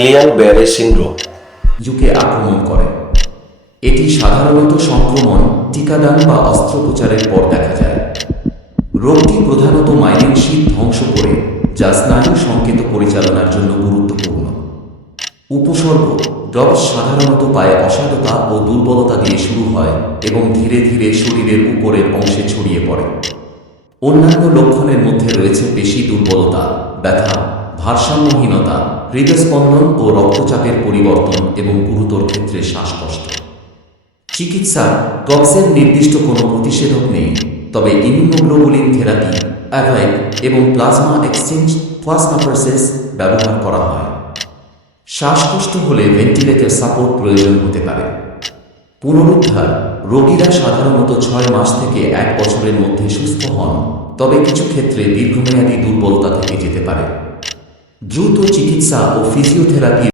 গুইলিয়ান-ব্যারে syndrome যুগে আক্রমণ করে। এটি সাধারণত সংক্রমণ, টিকাদান বা অস্ত্রোপচারের পর দেখা যায়। রোগটি প্রধানত মাইলিন শীথ ধ্বংস করে, যা স্নায়ু সংকেত পরিচালনার জন্য গুরুত্বপূর্ণ। উপসর্গ: ড্রপস সাধারণত পায়ে অসাড়তা ও দুর্বলতা দিয়ে শুরু হয় এবং ধীরে ধীরে শরীরের উপরের অংশে ছড়িয়ে পড়ে। অন্যান্য লক্ষণের মধ্যে রয়েছে পেশি দুর্বলতা, ব্যথা, ভারসাম্যহীনতা, হৃদস্পন্দন ও রক্তচাপের পরিবর্তন এবং গুরুতর ক্ষেত্রে শ্বাসকষ্ট। চিকিৎসা: টক্সের নির্দিষ্ট কোনো প্রতিষেধক নেই, তবে ইমিউনোগ্লোবুলিন থেরাপি, অ্যাভাইড এবং প্লাজমা এক্সচেঞ্জ প্লাজমাফারেসিস ব্যবহার করা হয়। শ্বাসকষ্ট হলে ভেন্টিলেটর সাপোর্ট প্রয়োজন হতে পারে। পুনরুদ্ধার: রোগীরা সাধারণত 6 মাস থেকে 1 বছরের মধ্যে সুস্থ হন, তবে কিছু ক্ষেত্রে দীর্ঘমেয়াদী দুর্বলতা থেকে যেতে পারে। দ্রুত চিকিৎসা ও ফিজিওথেরাপি